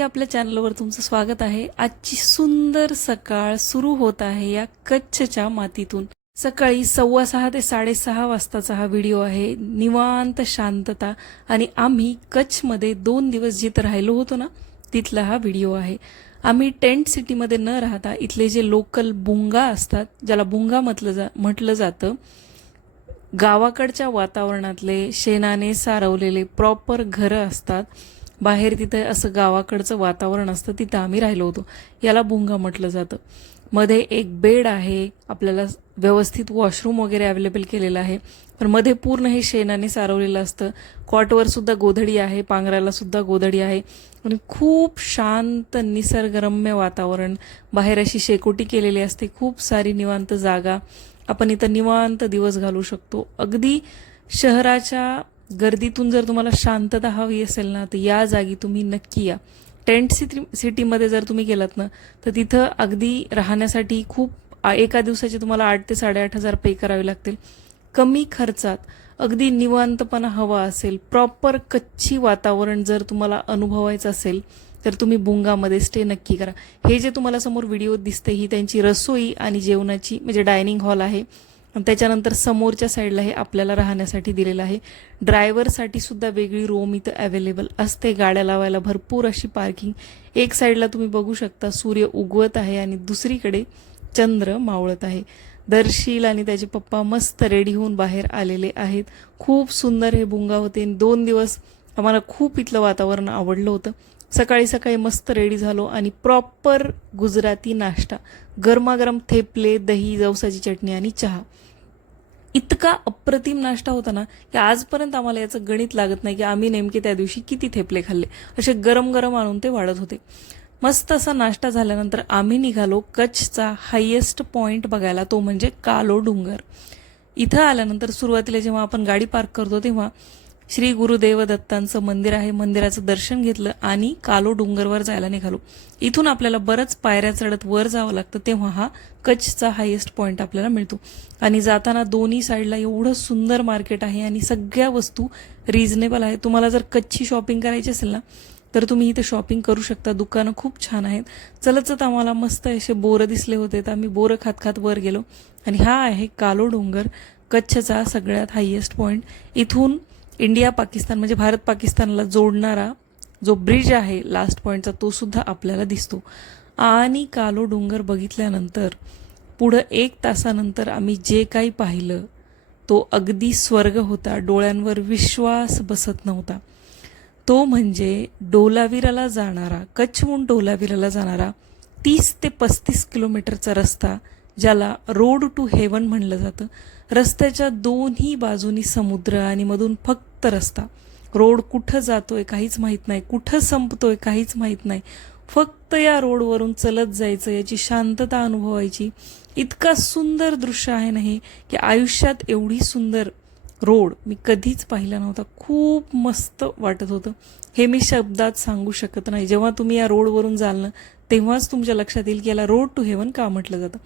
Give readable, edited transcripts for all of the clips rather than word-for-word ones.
आपल्या चॅनलवर तुमचं स्वागत आहे। आजची सुंदर सकाळ सुरू होत आहे या कच्छच्या मातीतून। सकाळी 6:15 ते 6:30 वाजताचा हा व्हिडिओ आहे। निवांत शांतता आणि आम्ही कच्छमध्ये 2 दिवस जिथे राहिलो होतो ना तिथला हा व्हिडिओ आहे। आम्ही टेंट सिटीमध्ये न राहता इथले जे लोकल बुंगा असतात, ज्याला बुंगा म्हटलं जातं, गावाकडच्या वातावरणातले शेणाने सारवलेले प्रॉपर घरं असतात। बाहेर तिथे असं गावाकडचं वातावरण असतं, तिथं आम्ही राहिलो होतो। याला बुंगा म्हटलं जातं। मध्ये एक बेड आहे, आपल्याला व्यवस्थित वॉशरूम वगैरे अवेलेबल केलेलं आहे, पण मध्ये पूर्ण हे शेणाने सारवलेलं असतं। कॉटवर सुद्धा गोधडी आहे, पांघराला सुद्धा गोधडी आहे आणि खूप शांत निसर्गरम्य वातावरण। बाहेर अशी शेकोटी केलेली असते, खूप सारी निवांत जागा, आपण इथं निवांत दिवस घालू शकतो। अगदी शहराच्या गर्दीतून जर तुम्हाला शांतता हवी असेल ना तर या जागी तुम्ही नक्की या। टेंट सिटीमध्ये जर तुम्ही गेलात ना तर तिथं अगदी राहण्यासाठी खूप एका दिवसाचे तुम्हाला 8 ते 8.5 पे करावे लागतील। कमी खर्चात अगदी निवांतपणा हवा असेल, प्रॉपर कच्ची वातावरण जर तुम्हाला अनुभवायचं असेल तर तुम्ही बुंगामध्ये स्टे नक्की करा। हे जे तुम्हाला समोर व्हिडिओ दिसते ही त्यांची रसोई आणि जेवणाची म्हणजे डायनिंग हॉल आहे। त्याच्यानंतर समोरच्या साईडला हे आपल्याला राहण्यासाठी दिलेलं आहे। ड्रायव्हरसाठी सुद्धा वेगळी रूम इथं अवेलेबल असते, गाड्या लावायला भरपूर अशी पार्किंग। एक साईडला तुम्ही बघू शकता सूर्य उगवत आहे आणि दुसरीकडे चंद्र मावळत आहे। दर्शील आणि त्याचे पप्पा मस्त रेडी होऊन बाहेर आलेले आहेत। खूप सुंदर हे बुंगा होते। 2 दिवस आम्हाला खूप इथलं वातावरण आवडलं होतं। सकाळी सकाळी मस्त रेडी झालो आणि प्रॉपर गुजराती नाश्ता, गरमागरम थेपले, दही, जवसाची चटणी आणि चहा। इतका अप्रतिम नाश्ता होता ना की आजपर्यंत आम्हाला याचं गणित लागत नाही की आम्ही नेमके त्या दिवशी किती थेपले खाल्ले। असे गरम गरम आणून ते वाढत होते। मस्त असा नाश्ता झाल्यानंतर आम्ही निघालो कच्छचा हायेस्ट पॉइंट बघायला, तो म्हणजे कालो डोंगर। इथं आल्यानंतर सुरुवातीला जेव्हा आपण गाडी पार्क करतो तेव्हा श्री गुरुदेव दत्तांचं मंदिर आहे, मंदिराचं दर्शन घेतलं आणि कालो डोंगरवर जायला निघालो। इथून आपल्याला बरंच पायऱ्या चढत वर जावं लागतं, तेव्हा हा कच्छचा हायेस्ट पॉइंट आपल्याला मिळतो। आणि जाताना दोन्ही साईडला एवढं सुंदर मार्केट आहे आणि सगळ्या वस्तू रिझनेबल आहे। तुम्हाला जर कच्छी शॉपिंग करायची असेल ना तर तुम्ही इथे शॉपिंग करू शकता। दुकानं खूप छान आहेत। चलत आम्हाला मस्त असे बोरं दिसले होते तर आम्ही बोरं खात खात वर गेलो आणि हा आहे कालो डोंगर, कच्छचा सगळ्यात हायेस्ट पॉइंट। इथून इंडिया पाकिस्तान म्हणजे भारत पाकिस्तानला जोडणारा जो ब्रिज आहे लास्ट पॉइंटचा तो सुद्धा आपल्याला दिसतो। आणि कालो डोंगर बघितल्यानंतर पुढं 1 तासानंतर आम्ही जे काही पाहिलं तो अगदी स्वर्ग होता। डोळ्यांवर विश्वास बसत नव्हता। तो म्हणजे डोलावीराला जाणारा, कच्छहून डोलावीराला जाणारा 30 ते 35 किलोमीटरचा रस्ता, ज्याला रोड टू हेवन म्हणलं जातं। रस्त्याच्या दोन्ही बाजूनी समुद्र आणि मधून फक्त रस्ता। रोड कुठं जातोय काहीच माहीत नाही, कुठं संपतोय काहीच माहीत नाही। फक्त या रोडवरून चलत जायचं, याची शांतता अनुभवायची। इतका सुंदर दृश्य आहे ना हे की आयुष्यात एवढी सुंदर रोड मी कधीच पाहिला नव्हता। खूप मस्त वाटत होतं, हे मी शब्दात सांगू शकत नाही। जेव्हा तुम्ही या रोडवरून जाल ना तेव्हाच तुमच्या लक्षात येईल की याला रोड टू हेवन का म्हटलं जातं।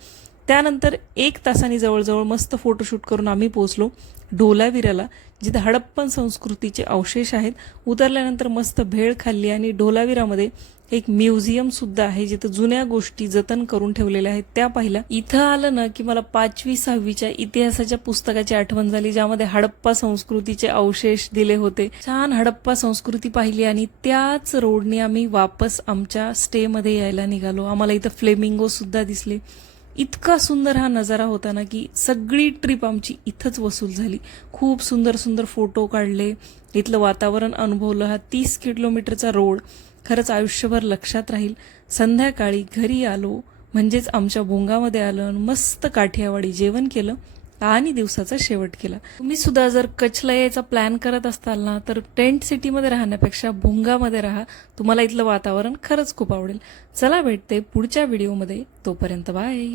त्यानंतर 1 तासांनी जवळजवळ मस्त फोटोशूट करून आम्ही पोहोचलो डोलावीराला, जिथे हडप्पन संस्कृतीचे अवशेष आहेत। उतरल्यानंतर मस्त भेळ खाल्ली आणि डोलावीरामध्ये एक म्युझियम सुद्धा आहे जिथे जुन्या गोष्टी जतन करून ठेवलेल्या आहेत त्या पाहिल्या। इथं आलं ना की मला 5वी 6वीच्या इतिहासाच्या पुस्तकाची आठवण झाली, ज्यामध्ये हडप्पा संस्कृतीचे अवशेष दिले होते। छान हडप्पा संस्कृती पाहिली आणि त्याच रोडने आम्ही वापस आमच्या स्टे मध्ये यायला निघालो। आम्हाला इथं फ्लेमिंगो सुद्धा दिसले। इतका सुंदर हा नजारा होता ना की सगळी ट्रिप आमची इथंच वसूल झाली। खूप सुंदर सुंदर फोटो काढले, इथलं वातावरण अनुभवलं। हा 30 किलोमीटरचा रोड खरंच आयुष्यभर लक्षात राहील। संध्याकाळी घरी आलो म्हणजेच आमच्या बुंगामध्ये आलं, मस्त काठियावाडी जेवण केलं आणि दिवसाचा शेवट केला। तुम्ही सुद्धा जर कच्छला यायचा प्लॅन करत असाल ना तर टेंट सिटीमध्ये राहण्यापेक्षा बुंगामध्ये राहा, तुम्हाला इथलं वातावरण खरंच खूप आवडेल। चला भेटते पुढच्या व्हिडिओमध्ये, तोपर्यंत बाय।